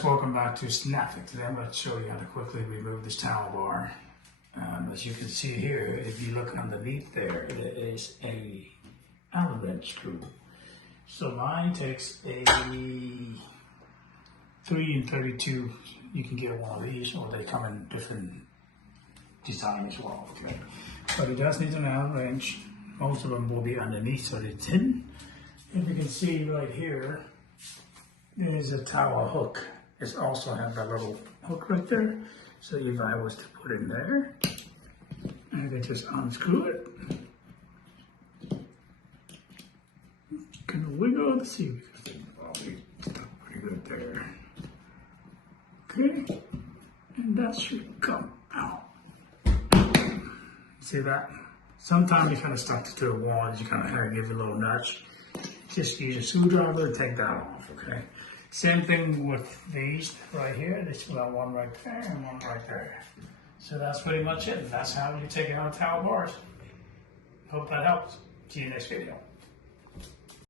Welcome back to Snapfix. Today I'm going to show you how to quickly remove this towel bar. As you can see here, if you look underneath there, there is a Allen wrench screw. So mine takes a 3 and 32. You can get one of these, or they come in different design as well. Okay, but it does need an Allen wrench. Most of them will be underneath, so they're thin. If you can see right here, there's a towel hook. It also has that little hook right there. So if I was to put it in there, I could just unscrew it. Kind of wiggle to see because it's probably pretty good there. Okay, and that should come out. See that? Sometimes you kind of stuck to the wall, you kind of have to give it a little nudge. Just use a screwdriver to take that off, okay? Same thing with these right here. There's one right there and one right there. So that's pretty much it. That's how you take out towel bars. Hope that helps. See you next video.